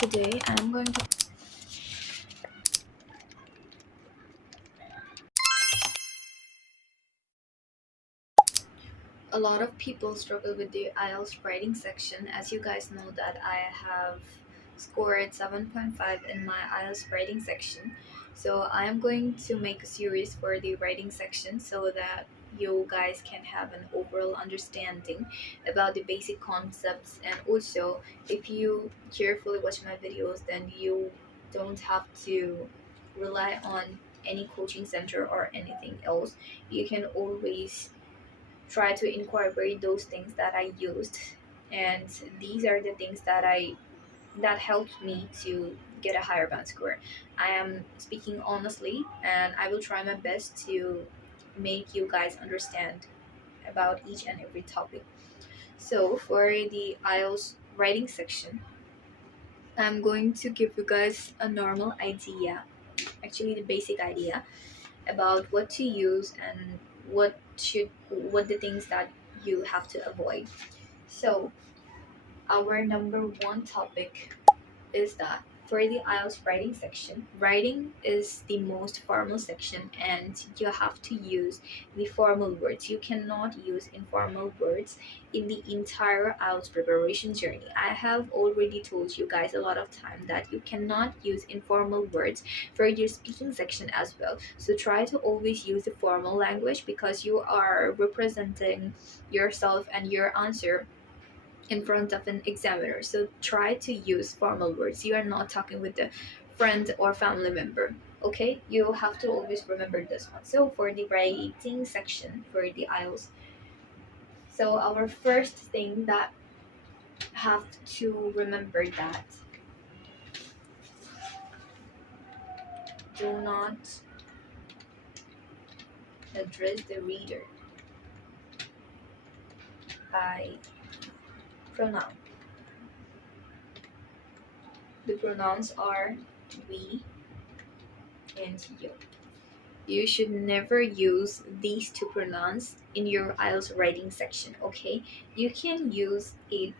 Today I'm going to a lot of people struggle with the IELTS writing section. As you guys know that I have scored 7.5 in my IELTS writing section. So I am going to make a series for the writing section so that you guys can have an overall understanding about the basic concepts, and also if you carefully watch my videos then you don't have to rely on any coaching center or anything else. You can always try to incorporate those things that I used, and these are the things that helped me to get a higher band score. I am speaking honestly, and I will try my best to make you guys understand about each and every topic. So for the IELTS writing section, I'm going to give you guys a normal idea, actually the basic idea about what to use and what the things that you have to avoid. So our number one topic is that for the IELTS writing section, writing is the most formal section and you have to use the formal words. You cannot use informal words in the entire IELTS preparation journey. I have already told you guys a lot of time that you cannot use informal words for your speaking section as well. So try to always use the formal language because you are representing yourself and your answer in front of an examiner. So try to use formal words. You are not talking with a friend or family member. Okay, you have to always remember this one. So for the writing section for the IELTS, so our first thing that have to remember that do not address the reader by pronoun. The pronouns are we and you. You should never use these two pronouns in your IELTS writing section, okay? You can use it,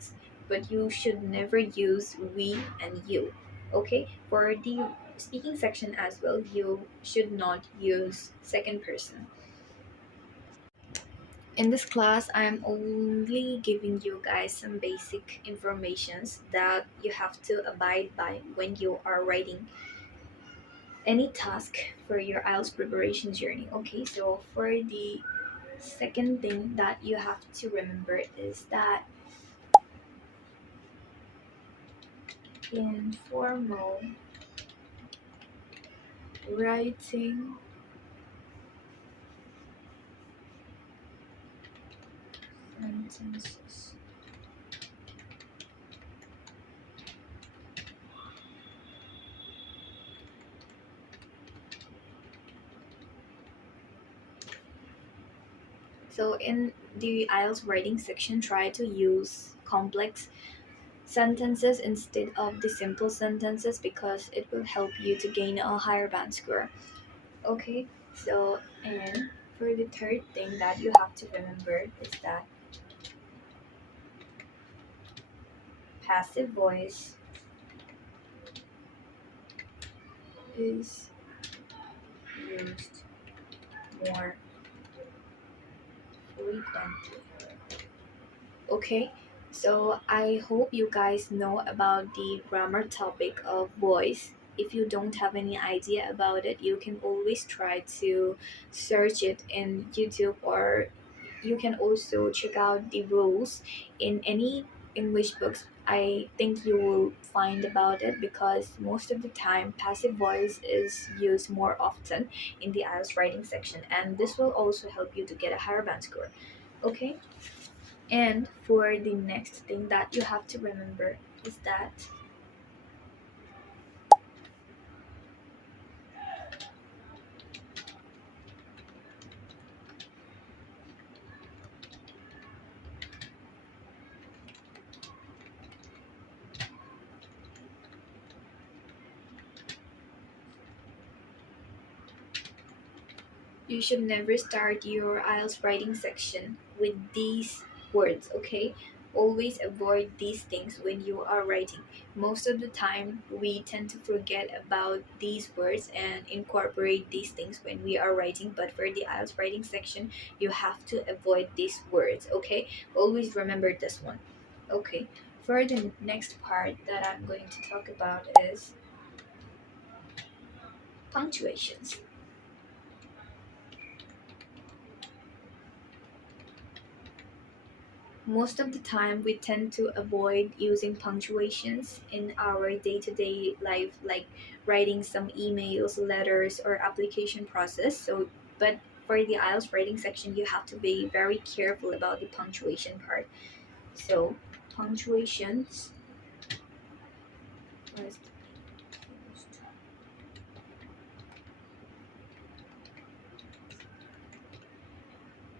but you should never use we and you, okay? For the speaking section as well, you should not use second person. In this class, I am only giving you guys some basic informations that you have to abide by when you are writing any task for your IELTS preparation journey. Okay, so for the second thing that you have to remember is that in formal writing sentences, so in the IELTS writing section, try to use complex sentences instead of the simple sentences because it will help you to gain a higher band score. Okay, so and for the third thing that you have to remember is that passive voice is used more frequently. Okay, so I hope you guys know about the grammar topic of voice. If you don't have any idea about it, you can always try to search it in YouTube, or you can also check out the rules in any English books. I think you will find about it because most of the time passive voice is used more often in the IELTS writing section, and this will also help you to get a higher band score. Okay, and for the next thing that you have to remember is that you should never start your IELTS writing section with these words, okay? always avoid these things when you are writing. Most of the time, we tend to forget about these words and incorporate these things when we are writing. But for the IELTS writing section, you have to avoid these words, okay? Always remember this one. Okay, for the next part that I'm going to talk about is punctuations. Most of the time, we tend to avoid using punctuations in our day-to-day life, like writing some emails, letters, or application process. So, but for the IELTS writing section, you have to be very careful about the punctuation part. So, punctuations. Where's the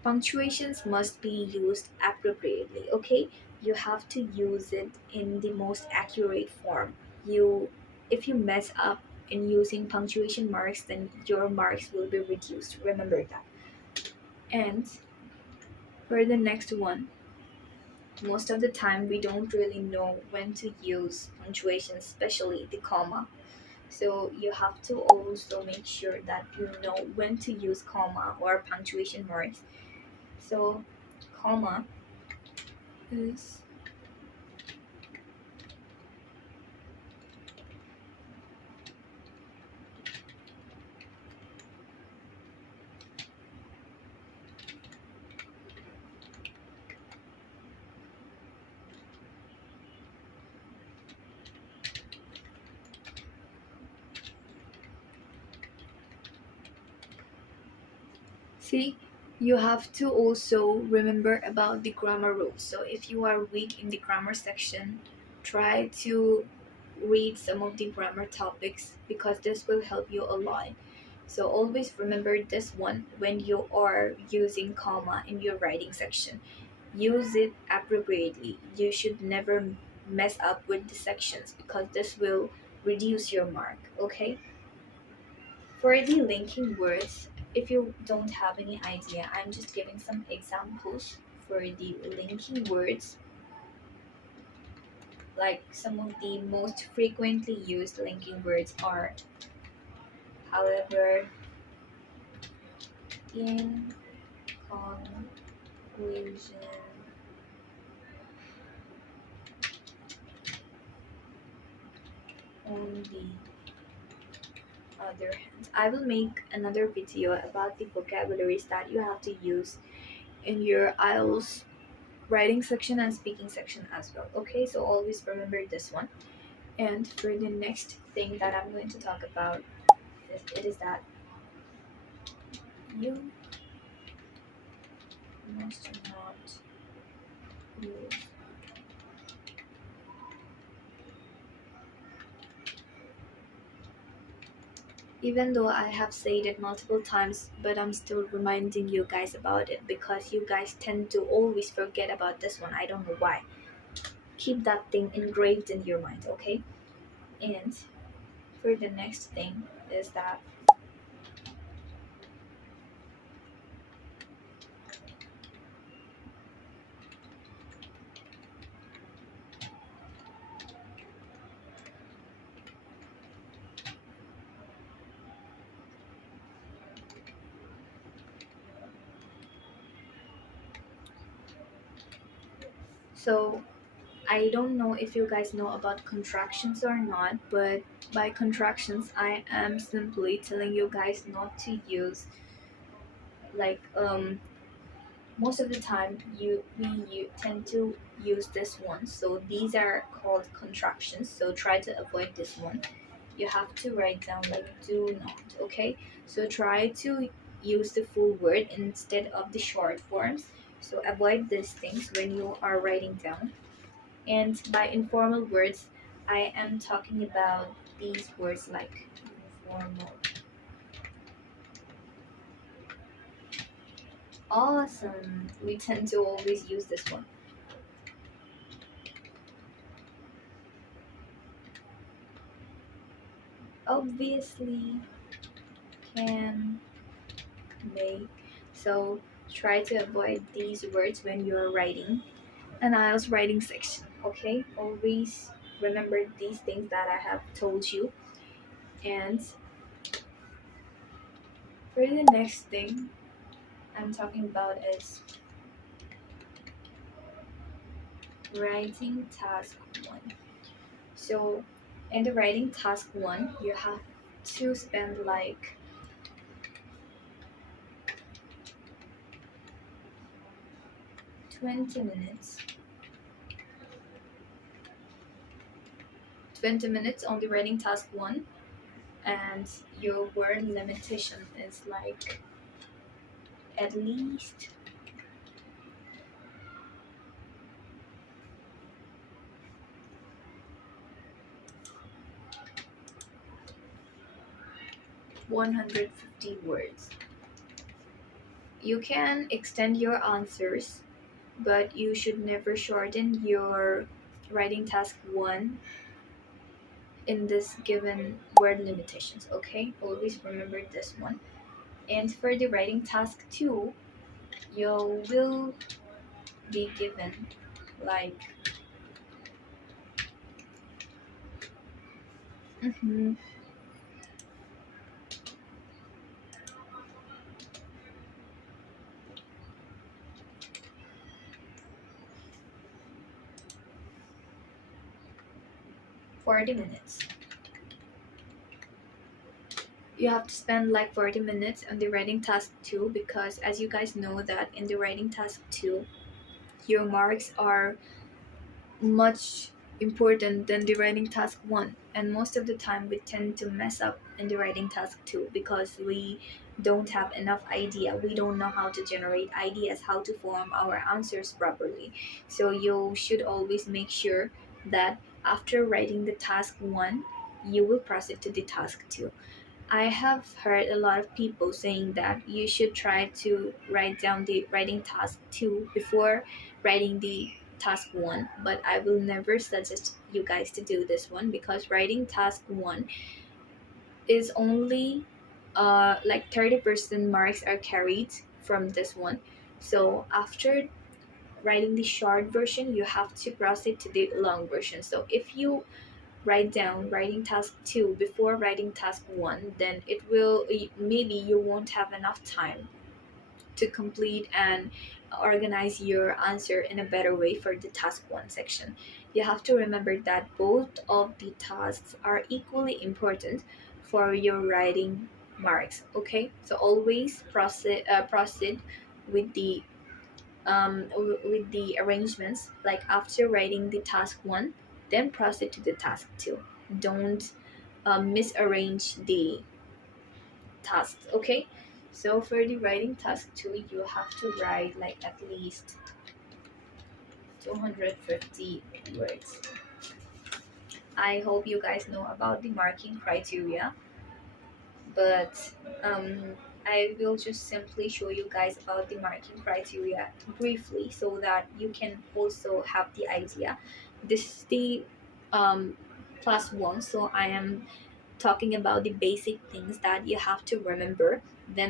punctuations must be used appropriately, okay? You have to use it in the most accurate form. You If you mess up in using punctuation marks, then your marks will be reduced. Remember that. And for the next one, most of the time we don't really know when to use punctuation, especially the comma. So you have to also make sure that you know when to use comma or punctuation marks. So comma is, see, you have to also remember about the grammar rules. So if you are weak in the grammar section, try to read some of the grammar topics because this will help you a lot. So always remember this one when you are using comma in your writing section. Use it appropriately. You should never mess up with the sections because this will reduce your mark, okay? For the linking words, if you don't have any idea, I'm just giving some examples for the linking words. Like some of the most frequently used linking words are however, in, conclusion, on the other hand. I will make another video about the vocabularies that you have to use in your IELTS writing section and speaking section as well. Okay, so always remember this one. And for the next thing that I'm going to talk about, it is that you must not use, even though I have said it multiple times, but I'm still reminding you guys about it because you guys tend to always forget about this one. I don't know why. Keep that thing engraved in your mind, okay? And for the next thing is that so I don't know if you guys know about contractions or not, but by contractions, I am simply telling you guys not to use like most of the time you tend to use this one. So these are called contractions. So try to avoid this one. You have to write down like do not, okay? So try to use the full word instead of the short forms. So avoid these things when you are writing down. And by informal words, I am talking about these words like informal. Awesome. We tend to always use this one. Obviously, can, make. So try to avoid these words when you're writing. an IELTS writing section. Okay, always remember these things that I have told you. And for the next thing I'm talking about is writing task one. So in the writing task one, you have to spend like 20 minutes 20 minutes on the writing task one, and your word limitation is like at least 150 words. You can extend your answers, but you should never shorten your writing task one in this given word limitations. Okay, always remember this one. And for the writing task two, you will be given like 40 minutes. You have to spend like 40 minutes on the writing task 2, because as you guys know that in the writing task 2 your marks are much important than the writing task 1, and most of the time we tend to mess up in the writing task 2 because we don't have enough idea, we don't know how to generate ideas, how to form our answers properly. So you should always make sure that after writing the task 1 you will proceed to the task 2. I have heard a lot of people saying that you should try to write down the writing task 2 before writing the task 1, but I will never suggest you guys to do this one, because writing task 1 is only like 30% marks are carried from this one. So after writing the short version, you have to proceed to the long version. So if you write down writing task 2 before writing task 1, then it will, maybe you won't have enough time to complete and organize your answer in a better way for the task 1 section. You have to remember that both of the tasks are equally important for your writing marks. Okay, so always proceed with the with the arrangements, like after writing the task 1 then proceed to the task 2. Don't misarrange the tasks. Okay, so for the writing task 2 you have to write like at least 250 words. I hope you guys know about the marking criteria, but um, I will just simply show you guys about the marking criteria briefly so that you can also have the idea. This is the plus one, so I am talking about the basic things that you have to remember. Then